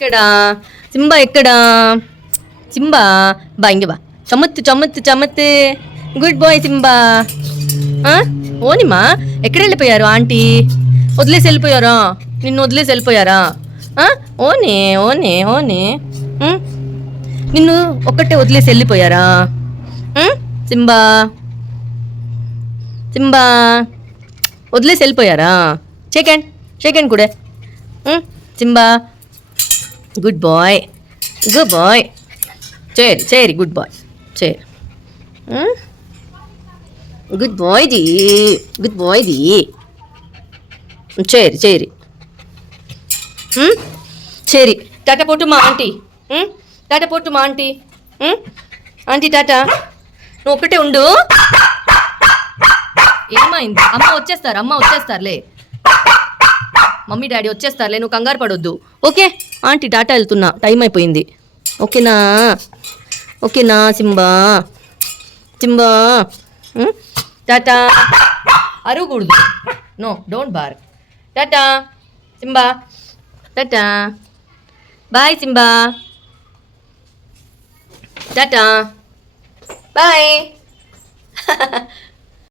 ఎక్కడా సింబా ఎక్కడా సింబా బా ఇంక బా చమత్తు చమత్తు చమత్తు గుడ్ బాయ్ సింబా ఓనిమా ఎక్కడ వెళ్ళిపోయారు ఆంటీ వదిలేసి వెళ్ళిపోయారా నిన్ను వదిలేసి వెళ్ళిపోయారా ఓనే ఓనే ఓనే నిన్ను ఒక్కటే వదిలేసి వెళ్ళిపోయారా సింబా సింబా వదిలేసి వెళ్ళిపోయారా షేక్ హ్యాండ్ కూడా సింబా గుడ్ బాయ్ చేరి గుడ్ బాయ్ చేరి గుడ్ బాయ్ది చేరి టాటా పోటు మా ఆంటీ టాటా పోటు మా ఆంటీ ఆంటీ టాటా నువ్వు ఒక్కటే ఉండు ఏమైంది అమ్మ వచ్చేస్తారులే మమ్మీ డాడీ వచ్చేస్తారులే నువ్వు కంగారు పడొద్దు ఓకే ఆంటీ టాటా వెళ్తున్నా టైం అయిపోయింది ఓకేనా సింబా టాటా అరవకూడదు no don't bark tata Simba tata bye Simba tata bye